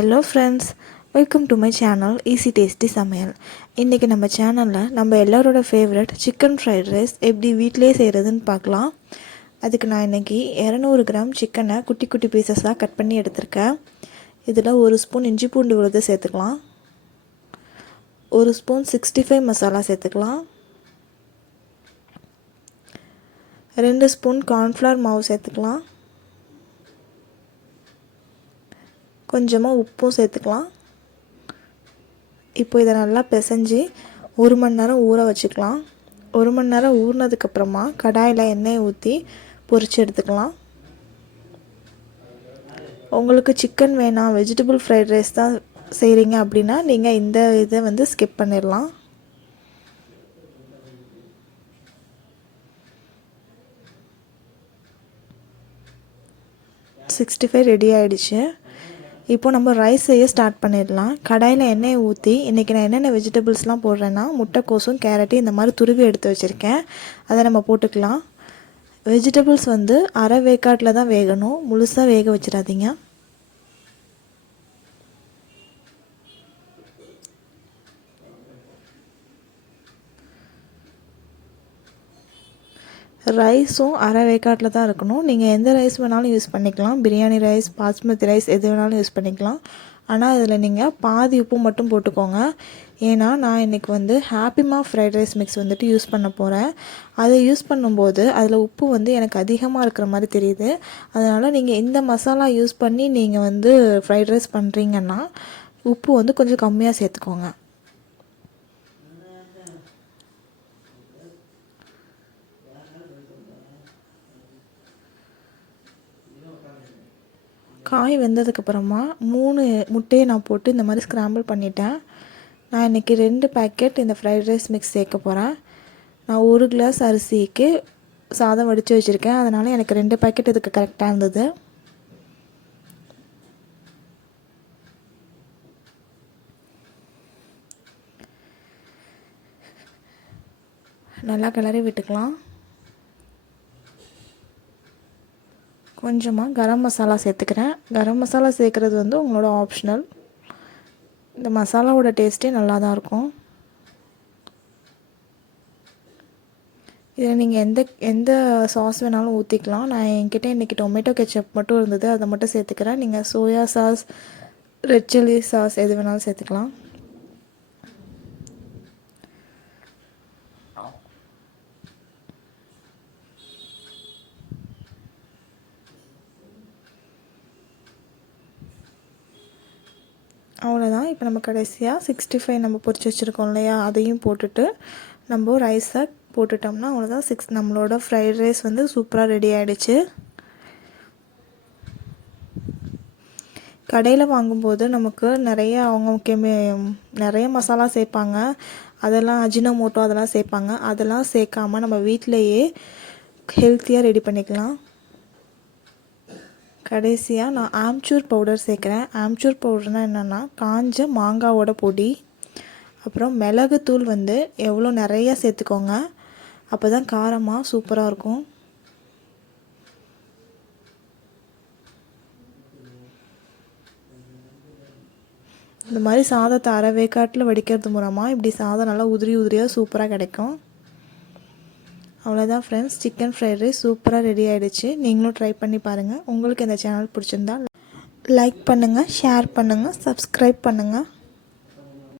Hello friends, welcome to my channel Easy Tasty Samayal. இன்றைக்கி நம்ம சேனலில் நம்ம எல்லாரோட ஃபேவரட் சிக்கன் ஃப்ரைட் ரைஸ் எப்படி வீட்டிலே செய்கிறதுன்னு பார்க்கலாம். அதுக்கு நான் இன்றைக்கி 200 கிராம் சிக்கனை குட்டி குட்டி பீசஸாக கட் பண்ணி எடுத்திருக்கேன். இதில் 1 ஸ்பூன் இஞ்சி பூண்டு விழுது சேர்த்துக்கலாம், 1 ஸ்பூன் 65 மசாலா சேர்த்துக்கலாம், 2 ஸ்பூன் கார்ன்ஃப்ளவர் மாவு சேர்த்துக்கலாம், கொஞ்சமாக உப்பும் சேர்த்துக்கலாம். இப்போ இதை நல்லா பிசைஞ்சு 1 மணி நேரம் ஊற வச்சுக்கலாம். 1 மணி நேரம் ஊறினதுக்கப்புறமா கடாயில் எண்ணெயை ஊற்றி பொரிச்சு எடுத்துக்கலாம். உங்களுக்கு சிக்கன் வேணாம், வெஜிடபிள் ஃப்ரைட் ரைஸ் தான் செய்கிறீங்க அப்படின்னா நீங்கள் இந்த இதை ஸ்கிப் பண்ணிடலாம். $65 ரெடி ஆகிடுச்சு. இப்போ நம்ம ரைஸ் செய்ய ஸ்டார்ட் பண்ணிடலாம். கடாயில் எண்ணெயை ஊற்றி இன்றைக்கி நான் என்னென்ன வெஜிடபிள்ஸ்லாம் போடுறேன்னா முட்டைக்கோசும் கேரட்டு இந்த மாதிரி துருவி எடுத்து வச்சுருக்கேன். அதை நம்ம போட்டுக்கலாம். வெஜிடபிள்ஸ் அரை வேக்காட்டில் தான் வேகணும், முழுசாக வேக வச்சிடாதீங்க. ரைஸும் அரை வேக்காட்டில் தான் இருக்கணும். நீங்கள் எந்த ரைஸ் வேணாலும் யூஸ் பண்ணிக்கலாம், பிரியாணி ரைஸ், பாஸ்மதி ரைஸ் எது வேணாலும் யூஸ் பண்ணிக்கலாம். ஆனால் அதில் நீங்கள் பாதி உப்பு மட்டும் போட்டுக்கோங்க. ஏன்னா நான் இன்றைக்கி ஹாப்பிமா ஃப்ரைட் ரைஸ் மிக்ஸ் யூஸ் பண்ண போகிறேன். அதை யூஸ் பண்ணும்போது அதில் உப்பு எனக்கு அதிகமாக இருக்கிற மாதிரி தெரியுது. அதனால் நீங்கள் இந்த மசாலா யூஸ் பண்ணி நீங்கள் ஃப்ரைட் ரைஸ் பண்ணுறீங்கன்னா உப்பு கொஞ்சம் கம்மியாக சேர்த்துக்கோங்க. காய் வெந்ததுக்கப்புறமா 3 முட்டையை நான் போட்டு இந்த மாதிரி ஸ்க்ராம்பிள் பண்ணிட்டேன். நான் இன்றைக்கி 2 பேக்கெட் இந்த ஃப்ரைட் ரைஸ் மிக்ஸ் சேர்க்க போகிறேன். நான் 1 கிளாஸ் அரிசிக்கு சாதம் வடித்து வச்சுருக்கேன். அதனால் எனக்கு 2 பேக்கெட் இதுக்கு கரெக்டாக இருந்தது. நல்லா கிளறி விட்டுக்கலாம். கொஞ்சமாக கரம் மசாலா சேர்த்துக்கிறேன். கரம் மசாலா சேர்க்குறது உங்களோட ஆப்ஷனல். இந்த மசாலாவோட டேஸ்ட்டே நல்லா தான் இருக்கும். இதில் நீங்கள் எந்த சாஸ் வேணாலும் ஊற்றிக்கலாம். நான் என்கிட்ட இன்றைக்கி டொமேட்டோ கெச்சப் மட்டும் இருந்தது, அதை மட்டும் சேர்த்துக்கிறேன். நீங்கள் soya sauce, red chilli sauce எது வேணாலும் சேர்த்துக்கலாம். அவ்வளோதான். இப்போ நம்ம கடைசியாக 65 நம்ம பொரிச்சு வச்சுருக்கோம் இல்லையா, அதையும் போட்டுட்டு நம்ம ரைஸை போட்டுட்டோம்னா அவ்வளோதான். நம்மளோட ஃப்ரைட் ரைஸ் சூப்பராக ரெடி ஆகிடுச்சு. கடையில் வாங்கும்போது நமக்கு நிறைய மசாலா சேர்ப்பாங்க. அதெல்லாம் அஜினோமோட்டோ அதெல்லாம் சேர்ப்பாங்க. அதெல்லாம் சேர்க்காமல் நம்ம வீட்டிலையே ஹெல்த்தியாக ரெடி பண்ணிக்கலாம். கடைசியாக நான் ஆம்ச்சூர் பவுடர் சேர்க்குறேன். ஆம்ச்சூர் பவுடர்னால் என்னென்னா காஞ்ச மாங்காவோட பொடி. அப்புறம் மிளகுத்தூள் எவ்வளோ நிறையா சேர்த்துக்கோங்க, அப்போ தான் காரமாக சூப்பராக இருக்கும். இந்த மாதிரி சாதத்தை அரை வேக்காட்டில் வடிக்கிறது மூலமாக இப்படி சாதம் நல்லா உதிரி உதிரியாக சூப்பராக கிடைக்கும். அவ்வளோதான் ஃப்ரெண்ட்ஸ், சிக்கன் ஃப்ரைட் ரைஸ் சூப்பராக ரெடி ஆகிடுச்சு. நீங்களும் ட்ரை பண்ணி பாருங்கள். உங்களுக்கு இந்த சேனல் பிடிச்சிருந்தா லைக் பண்ணுங்கள், ஷேர் பண்ணுங்கள், சப்ஸ்கிரைப் பண்ணுங்கள்.